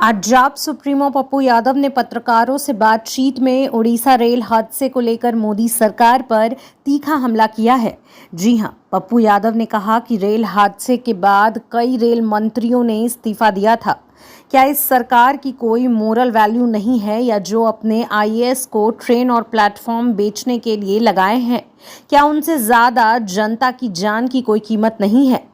Punjab supremo Pappu Yadav ने पत्रकारों से बातचीत में उड़ीसा रेल हादसे को लेकर मोदी सरकार पर तीखा हमला किया है। जी हां, पप्पू यादव ने कहा कि रेल हादसे के बाद कई रेल मंत्रियों ने इस्तीफा दिया था। क्या इस सरकार की कोई मोरल वैल्यू नहीं है, या जो अपने आईएएस को ट्रेन और प्लेटफॉर्म बेचने के लिए लगाए हैं, क्या उनसे ज्यादा जनता की जान की कोई कीमत नहीं है?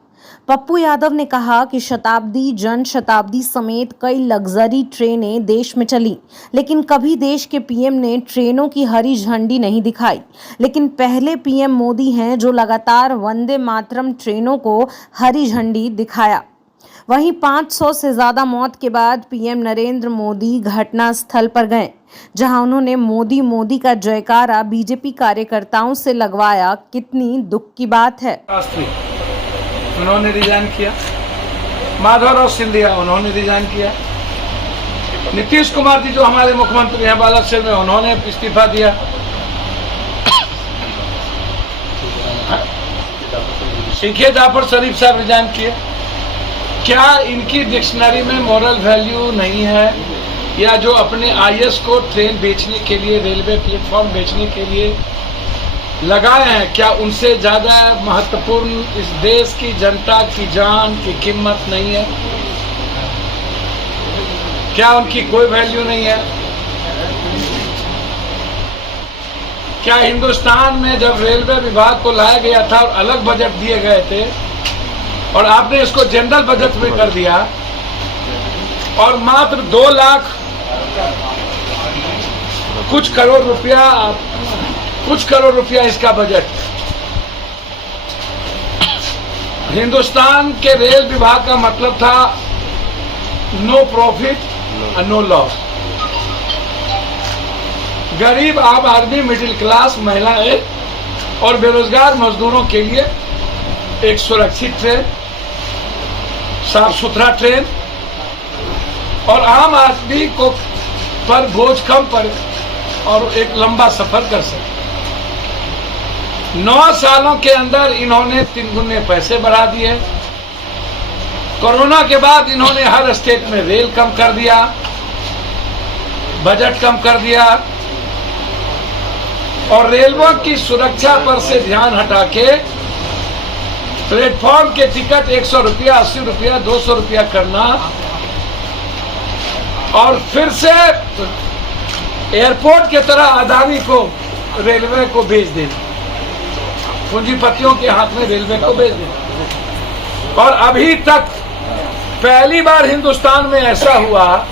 पप्पू यादव ने कहा कि शताब्दी, जन शताब्दी समेत कई लग्जरी ट्रेनें देश में चली, लेकिन कभी देश के पीएम ने ट्रेनों की हरी झंडी नहीं दिखाई। लेकिन पहले पीएम मोदी हैं जो लगातार वंदे मातरम ट्रेनों को हरी झंडी दिखाया। वहीं 500 से ज्यादा मौत के बाद पीएम नरेंद्र मोदी घटना स्थल पर गए, जहां उन्होंने मोदी मोदी का जयकारा बीजेपी कार्यकर्ताओं से लगवाया। कितनी दुख की बात है। उन्होंने रिजाइन किया, माधवराव सिंधिया उन्होंने रिजाइन किया, नीतीश कुमार जी जो हमारे मुख्यमंत्री हैं बालासर में, उन्होंने इस्तीफा दिया। सीखे जाफर शरीफ साहब रिजाइन किए। क्या इनकी डिक्शनरी में मॉरल वैल्यू नहीं है, या जो अपने आईएएस को ट्रेन बेचने के लिए, रेलवे प्लेटफॉर्म बेचने के लिए लगाए हैं, क्या उनसे ज्यादा महत्वपूर्ण इस देश की जनता की जान की कीमत नहीं है? क्या उनकी कोई वैल्यू नहीं है? क्या हिंदुस्तान में जब रेलवे विभाग को लाया गया था और अलग बजट दिए गए थे, और आपने इसको जनरल बजट में कर दिया, और मात्र 2 लाख कुछ करोड़ रुपया इसका बजट। हिंदुस्तान के रेल विभाग का मतलब था नो प्रॉफिट नो लॉस। गरीब आम आदमी, मिडिल क्लास महिलाएं और बेरोजगार मजदूरों के लिए एक सुरक्षित ट्रेन, साफ सुथरा ट्रेन, और आम आदमी को पर बोझ कम पड़े और एक लंबा सफर कर सके। 9 सालों के अंदर इन्होंने 3 गुने पैसे बढ़ा दिए। कोरोना के बाद इन्होंने हर स्टेट में रेल कम कर दिया, बजट कम कर दिया, और रेलवे की सुरक्षा पर से ध्यान हटा के प्लेटफॉर्म के टिकट 100 रुपया, 80 रुपया, 200 रुपया करना, और फिर से एयरपोर्ट के तरह अदानी को रेलवे को भेज देना, पूंजीपतियों के हाथ में रेलवे को भेज देना। और अभी तक पहली बार हिंदुस्तान में ऐसा हुआ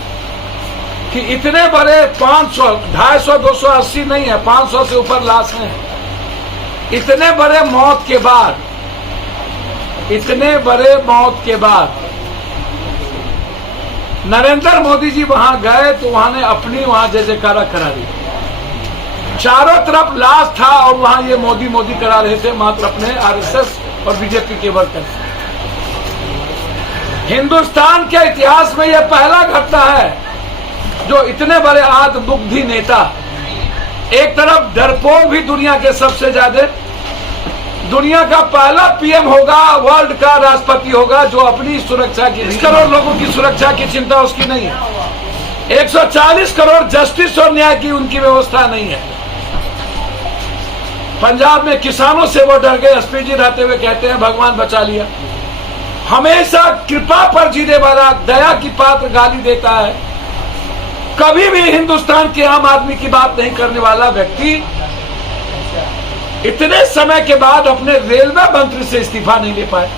कि इतने बड़े 500, 250, 280 नहीं है, 500 से ऊपर लाश हैं। इतने बड़े मौत के बाद नरेंद्र मोदी जी वहां गए तो वहां जय जयकारा करा दी। चारों तरफ लाश था और वहां ये मोदी मोदी करा रहे थे, मात्र अपने आरएसएस और बीजेपी के वर्कर। हिंदुस्तान के इतिहास में यह पहला घटना है जो इतने बड़े आत्मबुद्धि नेता, एक तरफ डरपोक भी दुनिया के सबसे ज्यादा, दुनिया का पहला पीएम होगा, वर्ल्ड का राष्ट्रपति होगा जो अपनी सुरक्षा की, 20 करोड़ लोगों की सुरक्षा की चिंता उसकी नहीं है। 140 करोड़ जस्टिस और न्याय की उनकी व्यवस्था नहीं है। पंजाब में किसानों से वो डर गए। एसपी जी रहते हुए कहते हैं भगवान बचा लिया। हमेशा कृपा पर जीने वाला, दया की पात्र गाली देता है, कभी भी हिंदुस्तान के आम आदमी की बात नहीं करने वाला व्यक्ति इतने समय के बाद अपने रेलवे मंत्री से इस्तीफा नहीं ले पाए।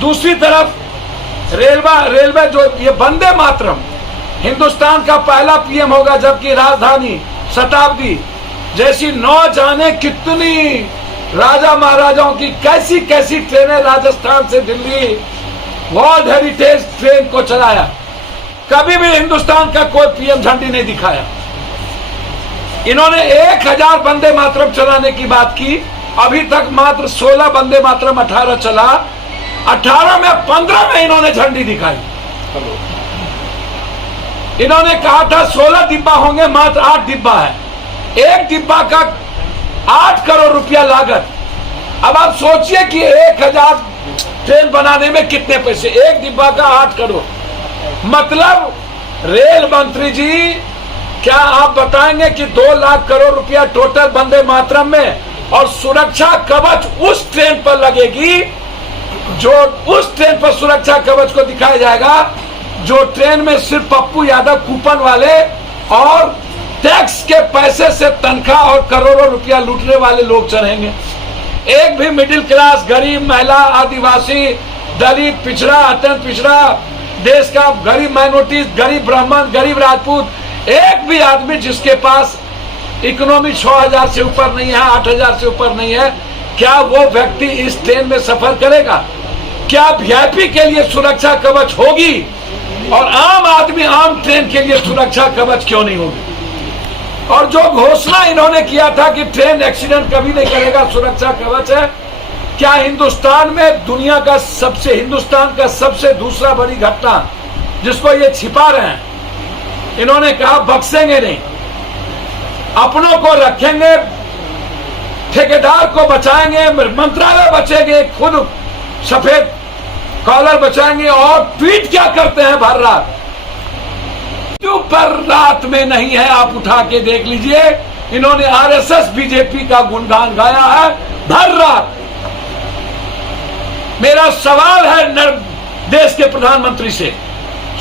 दूसरी तरफ रेलवे जो ये वंदे मातरम, हिंदुस्तान का पहला पीएम होगा, जबकि राजधानी, शताब्दी जैसी न जाने कितनी राजा महाराजाओं की कैसी कैसी ट्रेनें राजस्थान से दिल्ली वर्ल्ड हेरिटेज ट्रेन को चलाया, कभी भी हिंदुस्तान का कोई पीएम झंडी नहीं दिखाया। इन्होंने 1000 वंदे मातरम चलाने की बात की, अभी तक मात्र 16 वंदे मातरम 18 चला। 18 में 15 में इन्होंने झंडी दिखाई। इन्होंने कहा था 16 डिब्बा होंगे, मात्र 8 डिब्बा है। एक डिब्बा का 8 करोड़ रुपया लागत। अब आप सोचिए कि 1000 ट्रेन बनाने में कितने पैसे, एक डिब्बा का 8 करोड़। मतलब रेल मंत्री जी, क्या आप बताएंगे कि 2 लाख करोड़ रुपया टोटल वंदे मातरम में, और सुरक्षा कवच उस ट्रेन पर लगेगी जो उस ट्रेन पर सुरक्षा कवच को दिखाया जाएगा जो ट्रेन में सिर्फ पप्पू यादव कूपन वाले और टैक्स के पैसे से तनख्वाह और करोड़ों रुपया लूटने वाले लोग चढ़ेंगे। एक भी मिडिल क्लास, गरीब महिला, आदिवासी, दलित, पिछड़ा, अत्यंत पिछड़ा, देश का गरीब माइनॉरिटी, गरीब ब्राह्मण, गरीब राजपूत, एक भी आदमी जिसके पास इकोनॉमी 6000 से ऊपर नहीं है, 8000 से ऊपर नहीं है, क्या वो व्यक्ति इस ट्रेन में सफर करेगा? क्या वीआईपी के लिए सुरक्षा कवच होगी और आम आदमी, आम ट्रेन के लिए सुरक्षा कवच क्यों नहीं होगी? और जो घोषणा इन्होंने किया था कि ट्रेन एक्सीडेंट कभी नहीं करेगा, सुरक्षा कवच है, क्या हिंदुस्तान में दुनिया का हिंदुस्तान का सबसे दूसरा बड़ी घटना जिसको ये छिपा रहे हैं, इन्होंने कहा बख्शेंगे नहीं, अपनों को रखेंगे, ठेकेदार को बचाएंगे, मंत्रालय बचेंगे, खुद सफेद कॉलर बचाएंगे। और ट्वीट क्या करते हैं भर रात, जो पर रात में नहीं है, आप उठा के देख लीजिए, इन्होंने आरएसएस बीजेपी का गुणगान गाया है भर रात। मेरा सवाल है देश के प्रधानमंत्री से,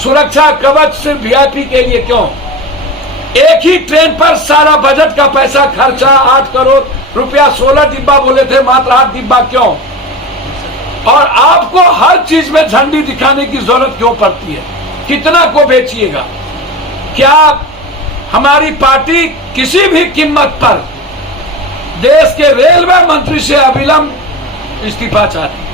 सुरक्षा कवच सिर्फ वीआईपी के लिए क्यों? एक ही ट्रेन पर सारा बजट का पैसा खर्चा 8 करोड़ रुपया, 16 डिब्बा बोले थे, मात्र 8 डिब्बा क्यों? और आपको हर चीज में झंडी दिखाने की जरूरत क्यों पड़ती है? कितना को बेचिएगा? क्या हमारी पार्टी किसी भी कीमत पर देश के रेलवे मंत्री से अविलंब इस्तीफा चाहती है?